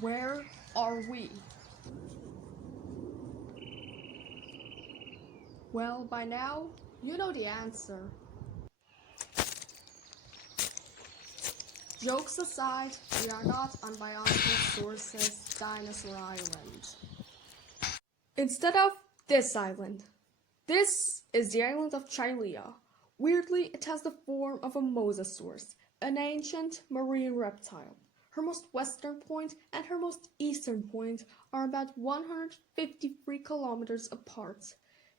Where are we? Well, by now, you know the answer. Jokes aside, we are not on Bianca's Dinosaur Island. Instead of this island, this is the island of Chilea. Weirdly, it has the form of a mosasaurus, an ancient marine reptile. Her most western point and her most eastern point are about 153 kilometers apart.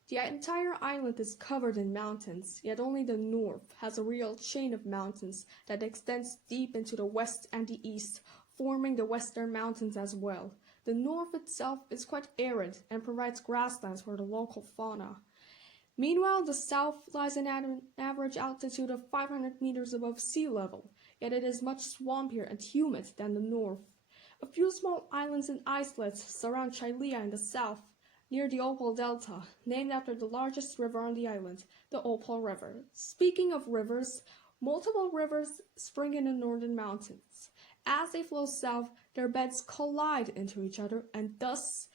The entire island is covered in mountains, yet only the north has a real chain of mountains that extends deep into the west and the east, forming the Western Mountains as well. The north itself is quite arid and provides grasslands for the local fauna. Meanwhile, the south lies at an average altitude of 500 meters above sea level, yet it is much swampier and humid than the north. A few small islands and islets surround Chilea in the south, near the Opal Delta, named after the largest river on the island, the Opal River. Speaking of rivers, multiple rivers spring in the northern mountains. As they flow south, their beds collide into each other, and thus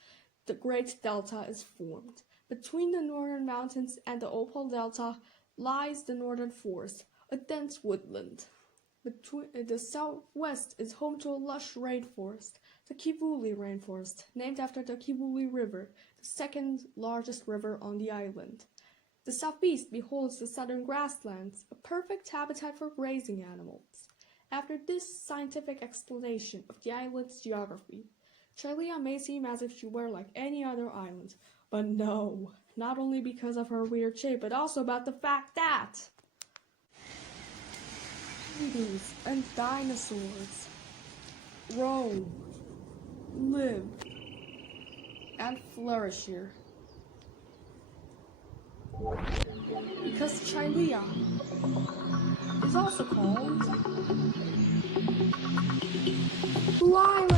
the Great Delta is formed. Between the northern mountains and the Opal Delta lies the northern forest, a dense woodland. The southwest is home to a lush rainforest, the Kivuli Rainforest, named after the Kivuli River, the second largest river on the island. The southeast beholds the southern grasslands, a perfect habitat for grazing animals. After this scientific explanation of the island's geography, Chilea may seem as if she were like any other island, but no, not only because of her weird shape, but also about the fact that kittens and dinosaurs roam, live, and flourish here. Because Chilea is also called Blue Island.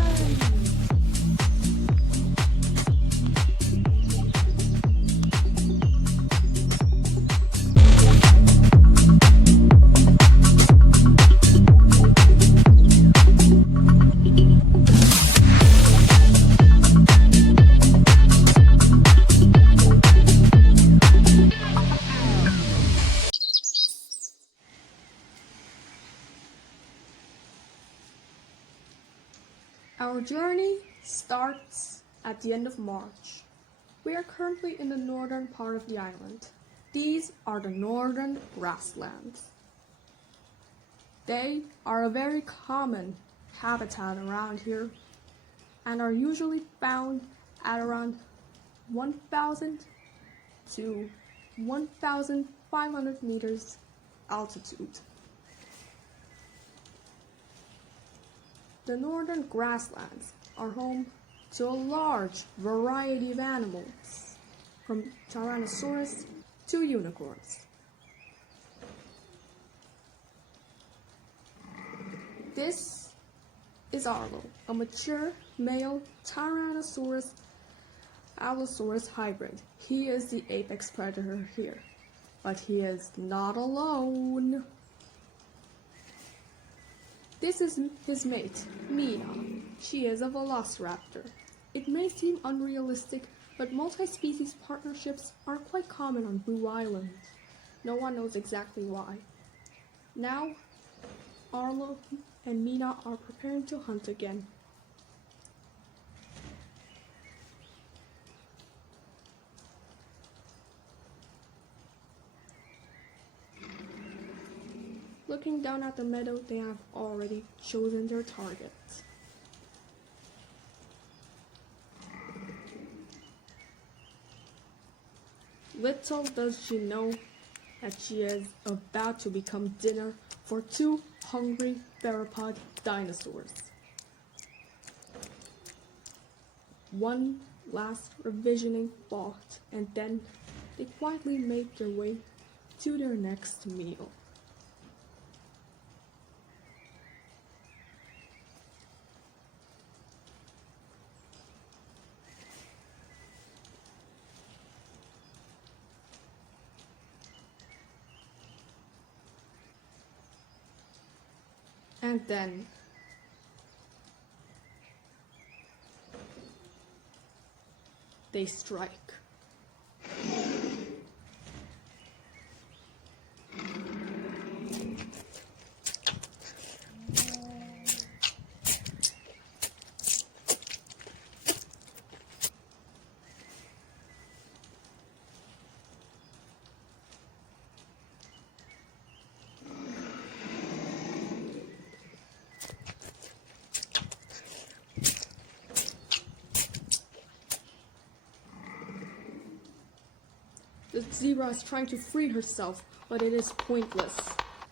Our journey starts at the end of March. We are currently in the northern part of the island. These are the northern grasslands. They are a very common habitat around here and are usually found at around 1,000 to 1,500 meters altitude. The northern grasslands are home to a large variety of animals, from Tyrannosaurus to unicorns. This is Arlo, a mature male Tyrannosaurus Allosaurus hybrid. He is the apex predator here, but he is not alone. This is his mate, Mina. She is a velociraptor. It may seem unrealistic, but multi-species partnerships are quite common on Blue Island. No one knows exactly why. Now, Arlo and Mina are preparing to hunt again. Looking down at the meadow, they have already chosen their targets. Little does she know that she is about to become dinner for two hungry theropod dinosaurs. One last revisioning thought, and then they quietly make their way to their next meal. And then They strike. The zebra is trying to free herself, but it is pointless.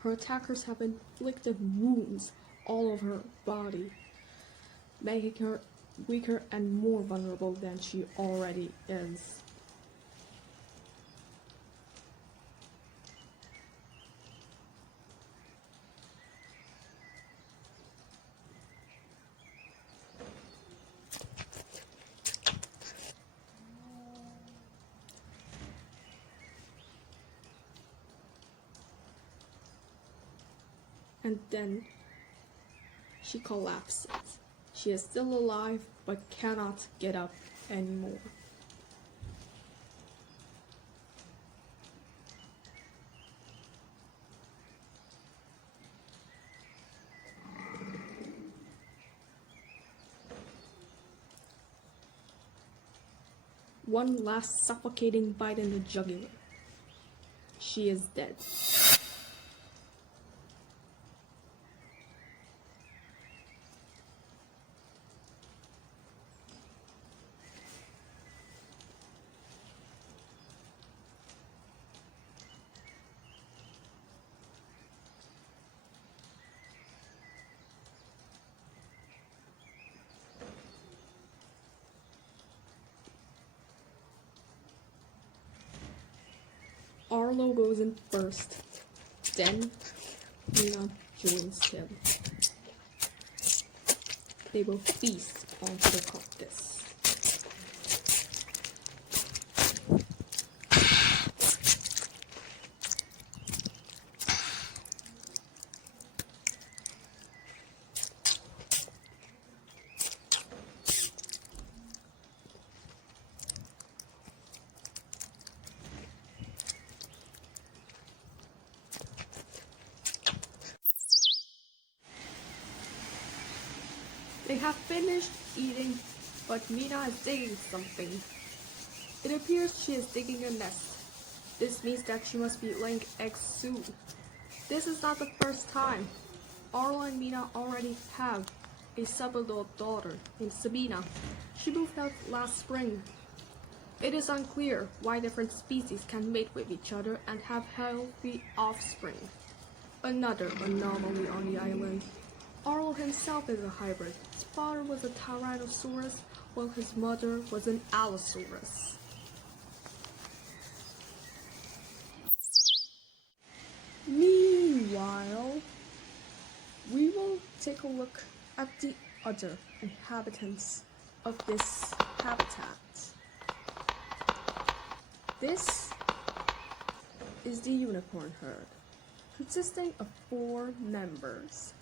Her attackers have inflicted wounds all over her body, making her weaker and more vulnerable than she already is. And then she collapses. She is still alive, but cannot get up anymore. One last suffocating bite in the jugular. She is dead. Arlo goes in first, then Mina joins him. They will feast onto the carcass. They have finished eating, but Mina is digging something. It appears she is digging a nest. This means that she must be laying eggs soon. This is not the first time. Arlo and Mina already have a sub-adult daughter named Sabina. She moved out last spring. It is unclear why different species can mate with each other and have healthy offspring. Another anomaly on the island. Arlo himself is a hybrid. His father was a Tyrannosaurus, while his mother was an Allosaurus. Meanwhile, we will take a look at the other inhabitants of this habitat. This is the unicorn herd, consisting of 4 members.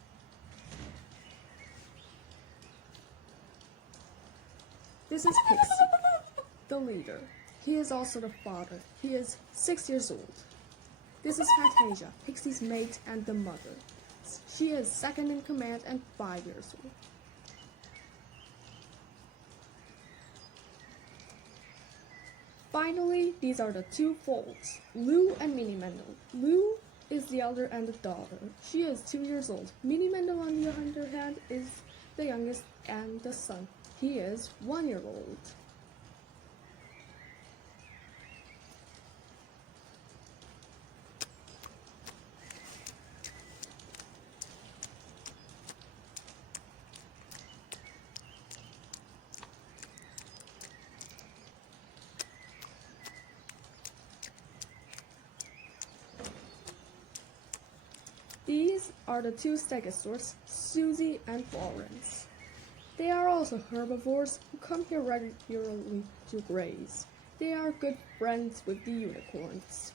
This is Pixie, the leader. He is also the father. He is 6 years old. This is Fantasia, Pixie's mate and the mother. She is second in command and 5 years old. Finally, these are the 2 foals, Lou and Minnie Mendel. Lou is the elder and the daughter. She is 2 years old. Minnie Mendel, on the other hand, is the youngest and the son. He is 1 year old. These are the 2 stegosaurs, Susie and Florence. They are also herbivores who come here regularly to graze. They are good friends with the unicorns.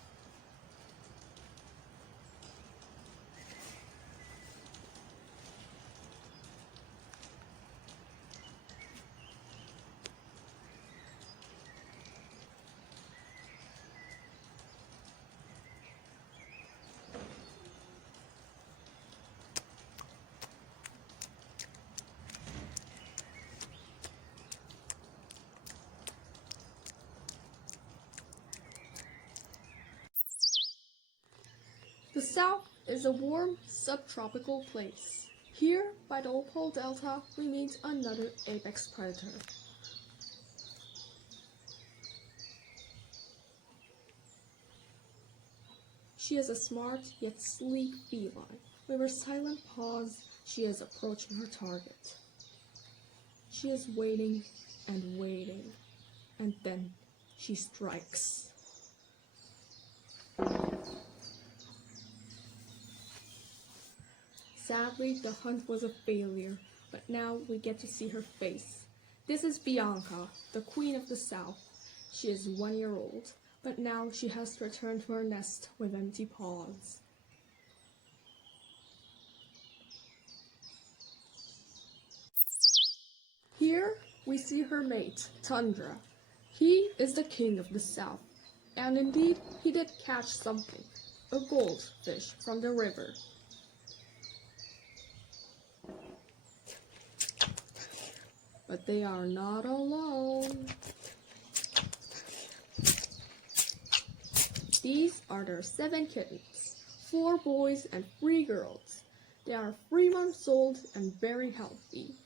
south is a warm subtropical place. Here, by the Opal Delta, we meet another apex predator. She is a smart yet sleek feline. With her silent paws, she is approaching her target. She is waiting and waiting, and then she strikes. Sadly, the hunt was a failure, but now we get to see her face. This is Bianca, the queen of the south. She is 1 year old, but now she has to return to her nest with empty paws. Here we see her mate, Tundra. He is the king of the south, and indeed he did catch something, a goldfish from the river. But they are not alone. These are their 7 kittens, 4 boys and 3 girls. They are 3 months old and very healthy.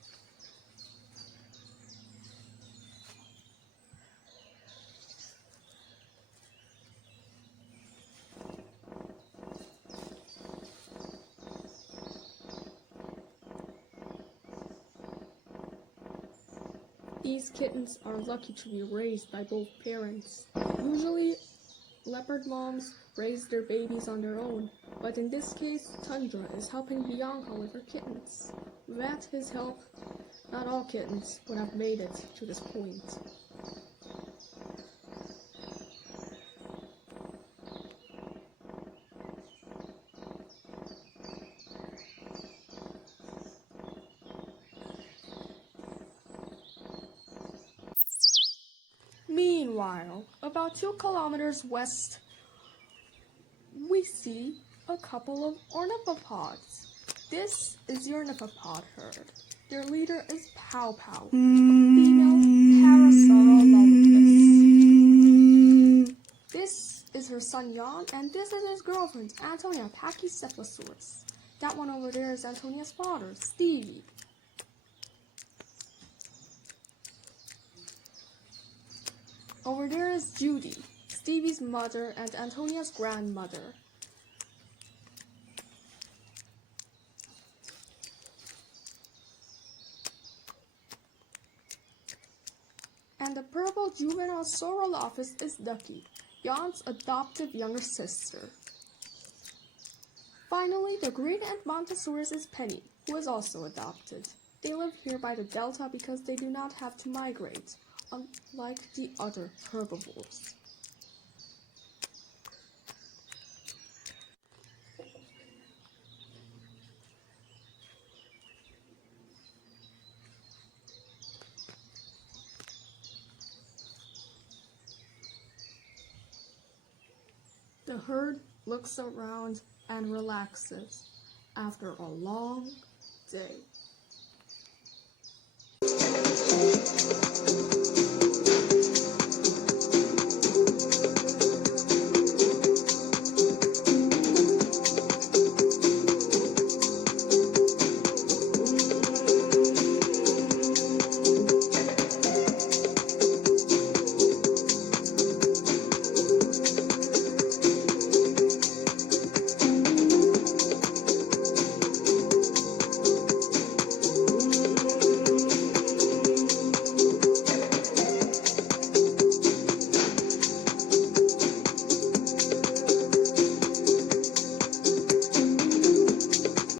These kittens are lucky to be raised by both parents. Usually, leopard moms raise their babies on their own, but in this case, Tundra is helping Bianca with her kittens. Without his help, not all kittens would have made it to this point. Meanwhile, about 2 kilometers west, we see a couple of ornithopods. This is the Ornithopod herd. Their leader is Pow Pow, a female Parasaurolophus. This is her son Jan, and this is his girlfriend, Antonia Pachycephalosaurus. That one over there is Antonia's father, Stevie. Over there is Judy, Stevie's mother and Antonia's grandmother. And the purple juvenile Saurolophus is Ducky, Jan's adoptive younger sister. Finally, the great Edmontosaurus is Penny, who is also adopted. They live here by the delta because they do not have to migrate, unlike the other herbivores. The herd looks around and relaxes after a long day.